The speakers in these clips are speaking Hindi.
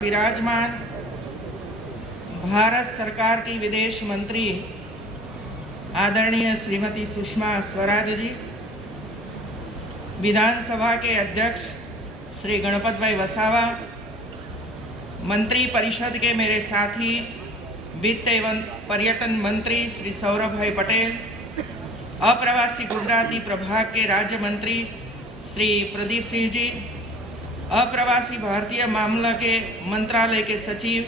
विराजमान भारत सरकार की विदेश मंत्री आदरणीय श्रीमती सुषमा स्वराज जी, विधानसभा के अध्यक्ष श्री गणपत भाई वसावा, मंत्री परिषद के मेरे साथी वित्त एवं पर्यटन मंत्री श्री सौरभ भाई पटेल, अप्रवासी गुजराती प्रभाग के राज्य मंत्री श्री प्रदीप सिंह जी, अप्रवासी भारतीय मामला के मंत्रालय के सचिव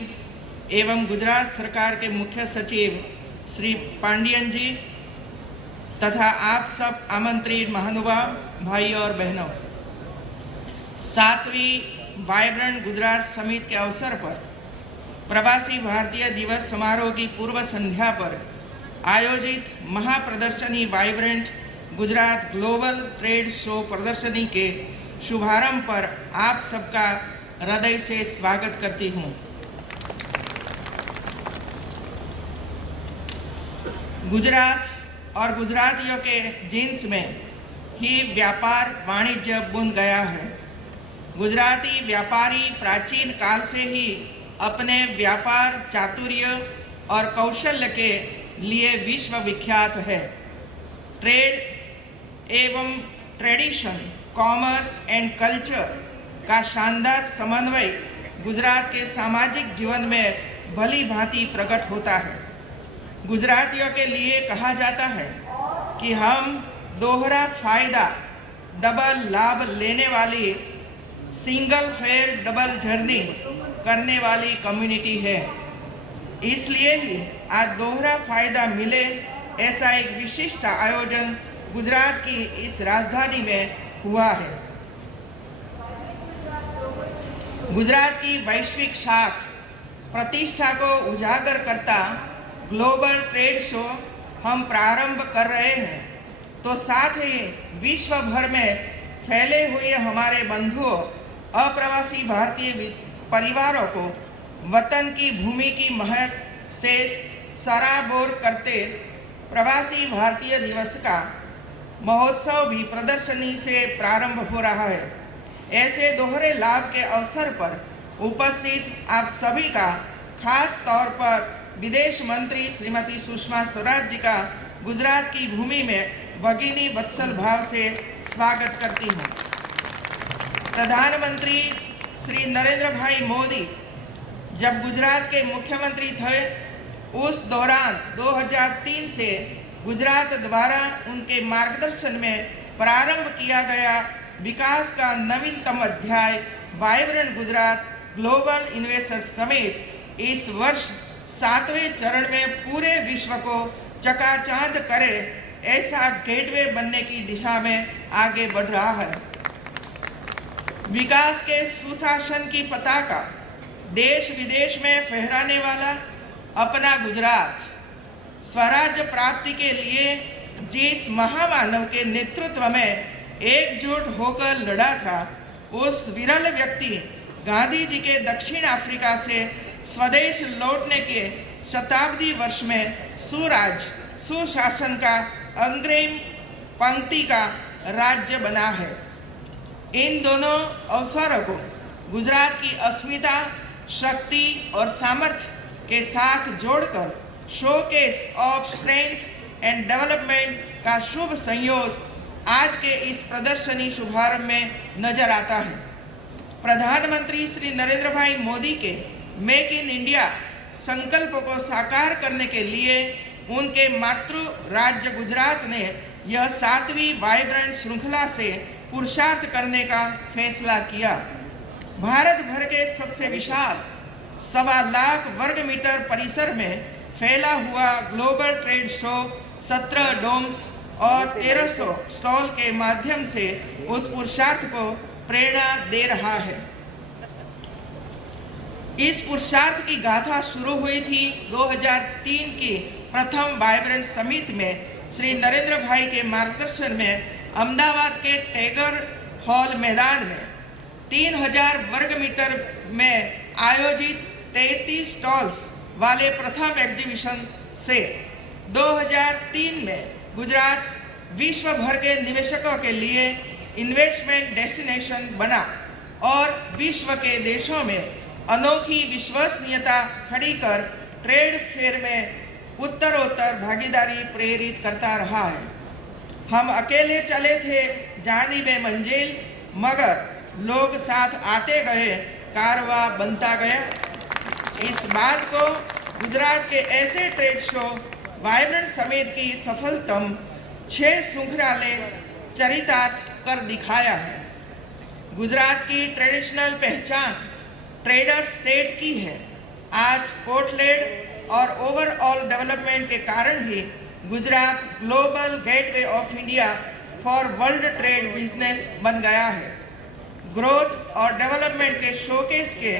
एवं गुजरात सरकार के मुख्य सचिव श्री पांडियन जी तथा आप सब आमंत्रित महानुभाव भाई और बहनों, 7वीं वाइब्रेंट गुजरात समिट के अवसर पर प्रवासी भारतीय दिवस समारोह की पूर्व संध्या पर आयोजित महाप्रदर्शनी vibrant Gujarat global trade show प्रदर्शनी के शुभारंभ पर आप सबका हृदय से स्वागत करती हूँ। गुजरात और गुजरातियों के जीन्स में ही व्यापार वाणिज्य बुन गया है। गुजराती व्यापारी प्राचीन काल से ही अपने व्यापार चातुर्य और कौशल्य के लिए विश्व विख्यात है। ट्रेड एवं ट्रेडिशन, कॉमर्स एंड कल्चर का शानदार समन्वय गुजरात के सामाजिक जीवन में भली भांति प्रकट होता है। गुजरातियों के लिए कहा जाता है कि हम दोहरा फायदा डबल लाभ लेने वाली, सिंगल फेयर डबल जर्नी करने वाली कम्युनिटी है। इसलिए ही आज दोहरा फायदा मिले ऐसा एक विशिष्ट आयोजन गुजरात की इस राजधानी में हुआ है। गुजरात की वैश्विक शाख प्रतिष्ठा को उजागर करता ग्लोबल ट्रेड शो हम प्रारंभ कर रहे हैं, तो साथ ही विश्व भर में फैले हुए हमारे बंधुओं, अप्रवासी भारतीय परिवारों को वतन की भूमि की महक से सराबोर करते प्रवासी भारतीय दिवस का महोत्सव भी प्रदर्शनी से प्रारंभ हो रहा है। ऐसे दोहरे लाभ के अवसर पर उपस्थित आप सभी का खास तौर पर विदेश मंत्री श्रीमती सुषमा स्वराज जी का गुजरात की भूमि में भगिनी वत्सल भाव से स्वागत करती हूँ। प्रधानमंत्री श्री नरेंद्र भाई मोदी जब गुजरात के मुख्यमंत्री थे, उस दौरान 2003 से गुजरात द्वारा उनके मार्गदर्शन में प्रारंभ किया गया विकास का नवीनतम अध्याय vibrant Gujarat global investor summit इस वर्ष 7वें चरण में पूरे विश्व को चकाचौंध करे ऐसा गेटवे बनने की दिशा में आगे बढ़ रहा है। विकास के सुशासन की पताका देश विदेश में फहराने वाला अपना गुजरात स्वराज्य प्राप्ति के लिए जिस महामानव के नेतृत्व में एकजुट होकर लड़ा था, उस विरल व्यक्ति गांधी जी के दक्षिण अफ्रीका से स्वदेश लौटने के शताब्दी वर्ष में सुराज सुशासन का अग्रिम पंक्ति का राज्य बना है। इन दोनों अवसरों को गुजरात की अस्मिता, शक्ति और सामर्थ्य के साथ जोड़कर showcase of strength and development का शुभ संयोग आज के इस प्रदर्शनी शुभारंभ में नजर आता है। प्रधानमंत्री श्री नरेंद्र भाई मोदी के मेक इन इंडिया संकल्प को साकार करने के लिए उनके मातृ राज्य गुजरात ने यह 7वीं वाइब्रेंट श्रृंखला से पुरुषार्थ करने का फैसला किया। भारत भर के सबसे विशाल 1.25 लाख वर्ग मीटर परिसर में फैला हुआ ग्लोबल ट्रेड शो 17 डोम्स और 1300 स्टॉल के माध्यम से उस पुरुषार्थ को प्रेरणा दे रहा है। इस पुरुषार्थ की गाथा शुरू हुई थी 2003 की प्रथम वाइब्रेंट समिट में श्री नरेंद्र भाई के मार्गदर्शन में अहमदाबाद के टैगर हॉल मैदान में 3000 वर्ग मीटर में आयोजित 33 स्टॉल्स वाले प्रथम एग्जीबिशन से 2003 में गुजरात विश्व भर के निवेशकों के लिए इन्वेस्टमेंट डेस्टिनेशन बना और विश्व के देशों में अनोखी विश्वसनीयता खड़ी कर ट्रेड फेयर में उत्तरोत्तर भागीदारी प्रेरित करता रहा है। हम अकेले चले थे जानिबे मंजिल, मगर लोग साथ आते गए, कारवां बनता गया। इस बात को गुजरात के ऐसे ट्रेड शो वाइब्रेंट समिट की सफलतम 6 श्रृंखला ने चरितार्थ कर दिखाया है। गुजरात की ट्रेडिशनल पहचान ट्रेडर स्टेट की है। आज पोर्ट लेड और ओवरऑल डेवलपमेंट के कारण ही Gujarat global gateway of India for world trade business बन गया है। ग्रोथ और डेवलपमेंट के शोकेस के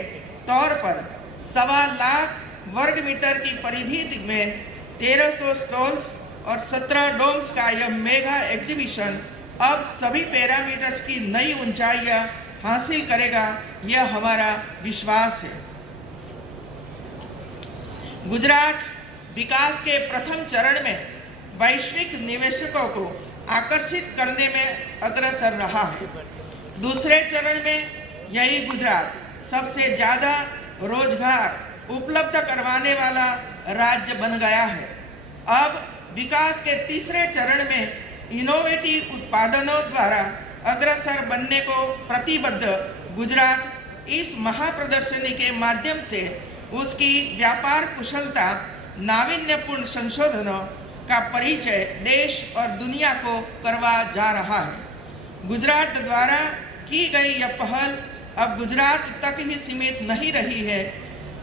तौर पर 1.25 लाख वर्ग मीटर की परिधि में 1300 स्टॉल्स और 17 डोम्स का यह मेगा एग्जीबिशन अब सभी पैरामीटर्स की नई ऊंचाइयां हासिल करेगा, यह हमारा विश्वास है। गुजरात विकास के प्रथम चरण में वैश्विक निवेशकों को आकर्षित करने में अग्रसर रहा है। दूसरे चरण में यही गुजरात सबसे ज़्यादा रोजगार उपलब्ध करवाने वाला राज्य बन गया है। अब विकास के तीसरे चरण में इनोवेटिव उत्पादनों द्वारा अग्रसर बनने को प्रतिबद्ध गुजरात इस महाप्रदर्शनी के माध्यम से उसकी व्यापार कुशलता, नावीन्यपूर्ण संशोधनों का परिचय देश और दुनिया को करवा जा रहा है। गुजरात द्वारा की गई यह पहल अब गुजरात तक ही सीमित नहीं रही है।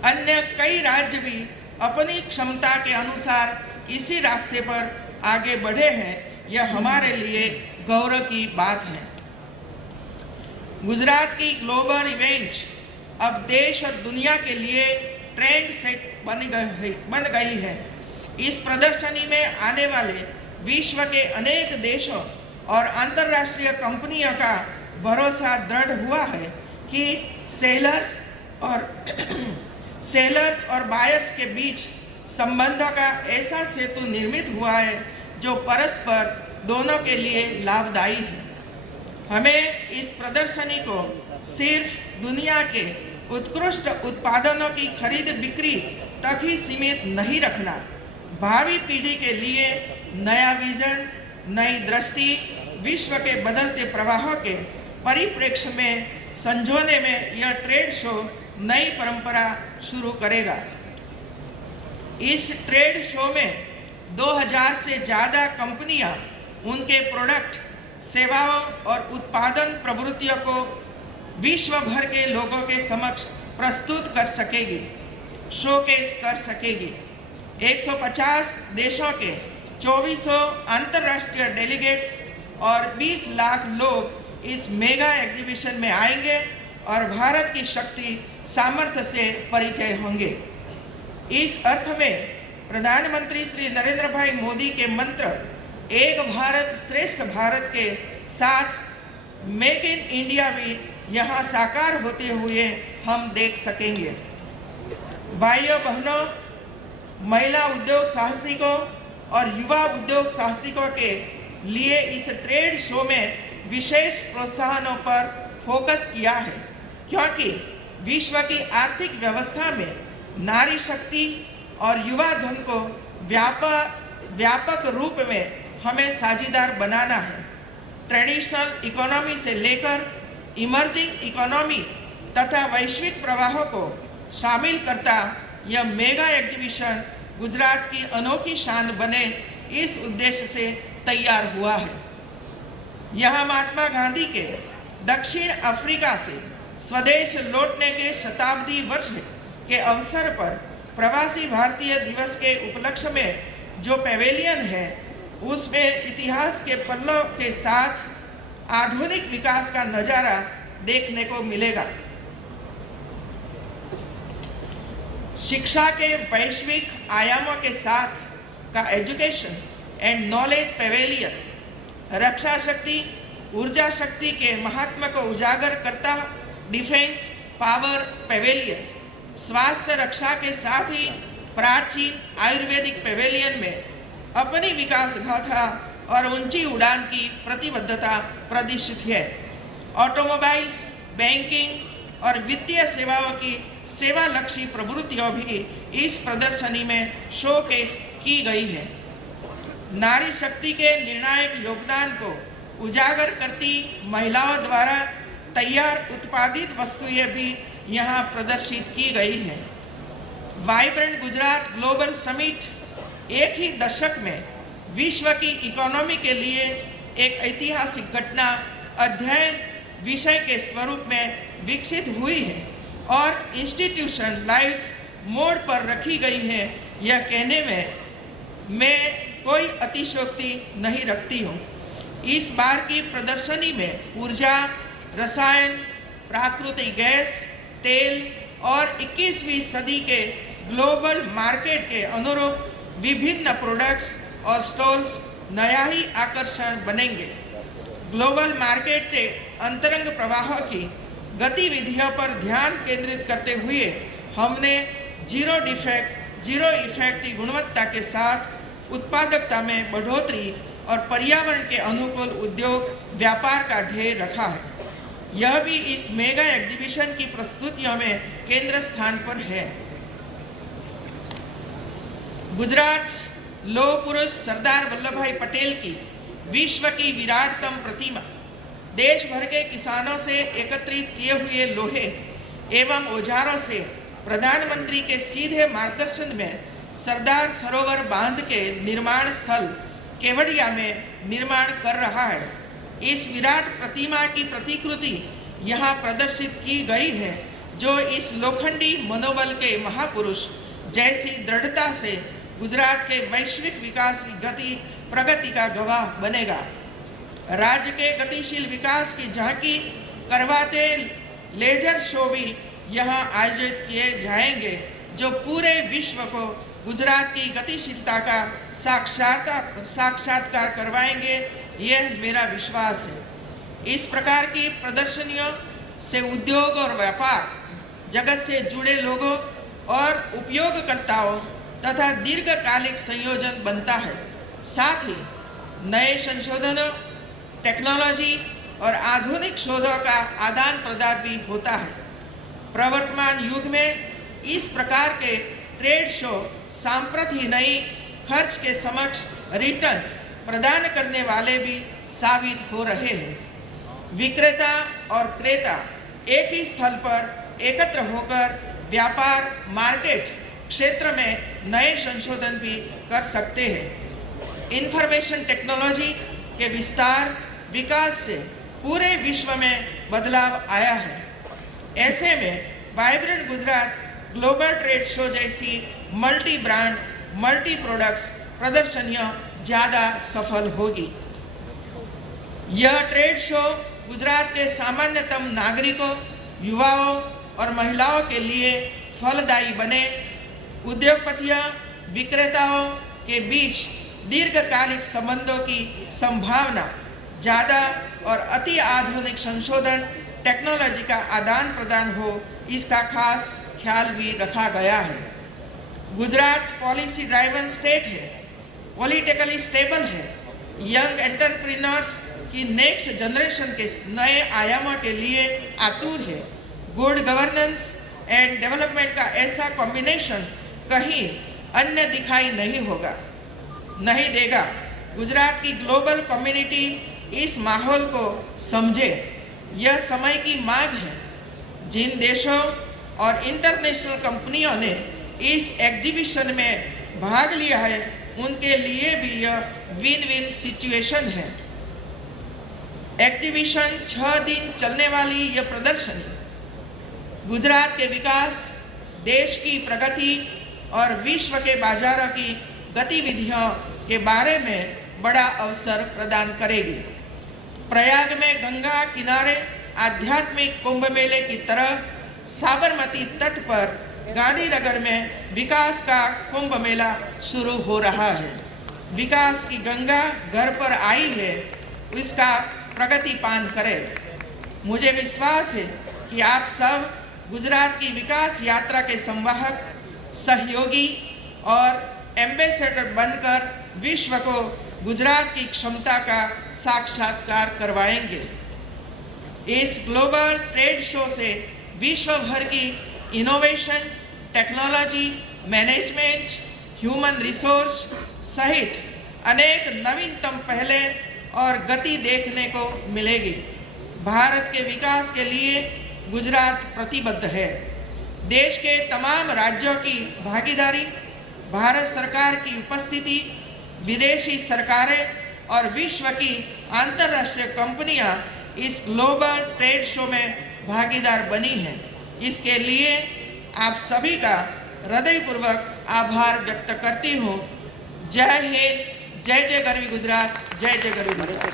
अन्य कई राज्य भी अपनी क्षमता के अनुसार इसी रास्ते पर आगे बढ़े हैं। यह हमारे लिए गौरव की बात है। गुजरात की ग्लोबल इवेंट अब देश और दुनिया के लिए ट्रेंड सेट बन गई है। इस प्रदर्शनी में आने वाले विश्व के अनेक देशों और अंतर्राष्ट्रीय कंपनियों का भरोसा दृढ़ हुआ है कि सेलर्स और बायर्स के बीच संबंधों का ऐसा सेतु निर्मित हुआ है जो परस्पर दोनों के लिए लाभदायी है। हमें इस प्रदर्शनी को सिर्फ दुनिया के उत्कृष्ट उत्पादनों की खरीद बिक्री तक ही सीमित नहीं रखना, भावी पीढ़ी के लिए नया विजन, नई दृष्टि, विश्व के बदलते प्रवाहों के परिप्रेक्ष्य में संजोने में यह ट्रेड शो नई परंपरा शुरू करेगा। इस ट्रेड शो में 2000 से ज़्यादा कंपनियां उनके प्रोडक्ट, सेवाओं और उत्पादन प्रवृत्तियों को विश्व भर के लोगों के समक्ष प्रस्तुत कर सकेगी, शोकेस कर सकेगी। 150 देशों के 2400 अंतर्राष्ट्रीय डेलीगेट्स और 20 लाख लोग इस मेगा एग्जीबिशन में आएंगे और भारत की शक्ति सामर्थ्य से परिचय होंगे। इस अर्थ में प्रधानमंत्री श्री नरेंद्र भाई मोदी के मंत्र एक भारत श्रेष्ठ भारत के साथ मेक इन इंडिया भी यहाँ साकार होते हुए हम देख सकेंगे। भाइयों बहनों, महिला उद्योग साहसिकों और युवा उद्योग साहसिकों के लिए इस ट्रेड शो में विशेष प्रोत्साहनों पर फोकस किया है, क्योंकि विश्व की आर्थिक व्यवस्था में नारी शक्ति और युवा धन को व्यापक रूप में हमें साझीदार बनाना है। ट्रेडिशनल इकोनॉमी से लेकर इमर्जिंग इकोनॉमी तथा वैश्विक प्रवाहों को शामिल करता यह मेगा एग्जीबिशन गुजरात की अनोखी शान बने, इस उद्देश्य से तैयार हुआ है। यह महात्मा गांधी के दक्षिण अफ्रीका से स्वदेश लौटने के शताब्दी वर्ष के अवसर पर प्रवासी भारतीय दिवस के उपलक्ष्य में जो पैवेलियन है, उसमें इतिहास के पल्लों के साथ आधुनिक विकास का नज़ारा देखने को मिलेगा। शिक्षा के वैश्विक आयामों के साथ का एजुकेशन एंड नॉलेज पैवेलियन रक्षा शक्ति, ऊर्जा शक्ति के महात्मा को उजागर करता डिफेंस पावर पैवेलियन, स्वास्थ्य रक्षा के साथ ही प्राचीन आयुर्वेदिक पैवेलियन में अपनी विकास गाथा और ऊंची उड़ान की प्रतिबद्धता प्रदर्शित है। ऑटोमोबाइल्स, बैंकिंग और वित्तीय सेवाओं की सेवा लक्षी प्रवृत्तियों भी इस प्रदर्शनी में शोकेस की गई है। नारी शक्ति के निर्णायक योगदान को उजागर करती महिलाओं द्वारा तैयार उत्पादित वस्तुएं भी यहाँ प्रदर्शित की गई हैं। वाइब्रेंट गुजरात ग्लोबल समिट एक ही दशक में विश्व की इकोनॉमी के लिए एक ऐतिहासिक घटना अध्ययन विषय के स्वरूप में विकसित हुई है और इंस्टीट्यूशनलाइज्ड मोड पर रखी गई है। यह कहने में मैं कोई अतिशयोक्ति नहीं रखती हूँ। इस बार की प्रदर्शनी में ऊर्जा, रसायन, प्राकृतिक गैस, तेल और 21वीं सदी के ग्लोबल मार्केट के अनुरूप विभिन्न प्रोडक्ट्स और स्टॉल्स नया ही आकर्षण बनेंगे। ग्लोबल मार्केट के अंतरंग प्रवाह की गतिविधियों पर ध्यान केंद्रित करते हुए हमने जीरो इफेक्ट की गुणवत्ता के साथ उत्पादकता में बढ़ोतरी और पर्यावरण के अनुकूल उद्योग व्यापार का ध्येय रखा है। यह भी इस मेगा एग्जीबिशन की प्रस्तुतियों में केंद्र स्थान पर है। गुजरात लौह पुरुष सरदार वल्लभ भाई पटेल की विश्व की विराटतम प्रतिमा देश भर के किसानों से एकत्रित किए हुए लोहे एवं औजारों से प्रधानमंत्री के सीधे मार्गदर्शन में सरदार सरोवर बांध के निर्माण स्थल केवड़िया में निर्माण कर रहा है। इस विराट प्रतिमा की प्रतिकृति यहाँ प्रदर्शित की गई है, जो इस लोखंडी मनोबल के महापुरुष जैसी दृढ़ता से गुजरात के वैश्विक विकास की प्रगति का गवाह बनेगा। राज्य के गतिशील विकास की झांकी करवाते लेजर शो भी यहाँ आयोजित किए जाएंगे, जो पूरे विश्व को गुजरात की गतिशीलता का साक्षात्कार करवाएंगे। यह मेरा विश्वास है। इस प्रकार की प्रदर्शनियों से उद्योग और व्यापार जगत से जुड़े लोगों और उपयोगकर्ताओं तथा दीर्घकालिक संयोजन बनता है। साथ ही नए संशोधनों, टेक्नोलॉजी और आधुनिक शोधों का आदान प्रदान भी होता है। प्रवर्तमान युग में इस प्रकार के ट्रेड शो सांप्रत ही नई खर्च के समक्ष रिटर्न प्रदान करने वाले भी साबित हो रहे हैं। विक्रेता और क्रेता एक ही स्थल पर एकत्र होकर व्यापार मार्केट क्षेत्र में नए संशोधन भी कर सकते हैं। इंफॉर्मेशन टेक्नोलॉजी के विकास से पूरे विश्व में बदलाव आया है। ऐसे में vibrant Gujarat global trade show जैसी मल्टी ब्रांड, मल्टी प्रोडक्ट्स प्रदर्शनियां ज़्यादा सफल होगी। यह ट्रेड शो गुजरात के सामान्यतम नागरिकों, युवाओं और महिलाओं के लिए फलदायी बने। उद्योगपतियों, विक्रेताओं के बीच दीर्घकालिक संबंधों की संभावना ज़्यादा और अति आधुनिक संशोधन टेक्नोलॉजी का आदान प्रदान हो, इसका खास ख्याल भी रखा गया है। गुजरात पॉलिसी ड्राइवन स्टेट है, पॉलिटिकली स्टेबल है, यंग एंटरप्रेन्योर्स की नेक्स्ट जनरेशन के नए आयामों के लिए आतुर है। गुड गवर्नेंस एंड डेवलपमेंट का ऐसा कॉम्बिनेशन कहीं अन्य दिखाई नहीं देगा। गुजरात की ग्लोबल कम्युनिटी इस माहौल को समझे, यह समय की मांग है। जिन देशों और इंटरनेशनल कंपनियों ने इस एग्जीबिशन में भाग लिया है, उनके लिए भी यह विन विन सिचुएशन है। एग्जीबिशन 6 दिन चलने वाली यह प्रदर्शनी गुजरात के विकास, देश की प्रगति और विश्व के बाजारों की गतिविधियों के बारे में बड़ा अवसर प्रदान करेगी। प्रयाग में गंगा किनारे आध्यात्मिक कुंभ मेले की तरह साबरमती तट पर गांधीनगर में विकास का कुंभ मेला शुरू हो रहा है। विकास की गंगा घर पर आई है, इसका प्रगतिपान करें। मुझे विश्वास है कि आप सब गुजरात की विकास यात्रा के संवाहक, सहयोगी और एम्बेसडर बनकर विश्व को गुजरात की क्षमता का साक्षात्कार करवाएंगे। इस ग्लोबल ट्रेड शो से विश्व भर की innovation, technology, management, human resource सहित अनेक नवीनतम पहले और गति देखने को मिलेगी। भारत के विकास के लिए गुजरात प्रतिबद्ध है। देश के तमाम राज्यों की भागीदारी, भारत सरकार की उपस्थिति, विदेशी सरकारें और विश्व की अंतर्राष्ट्रीय कंपनियां इस ग्लोबल ट्रेड शो में भागीदार बनी हैं। इसके लिए आप सभी का हृदयपूर्वक आभार व्यक्त करती हूँ। जय हिंद, जय जय गरवी गुजरात, जय जय गरवी गुजरात।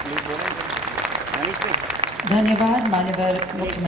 धन्यवाद मान्यवर मुख्यमंत्री।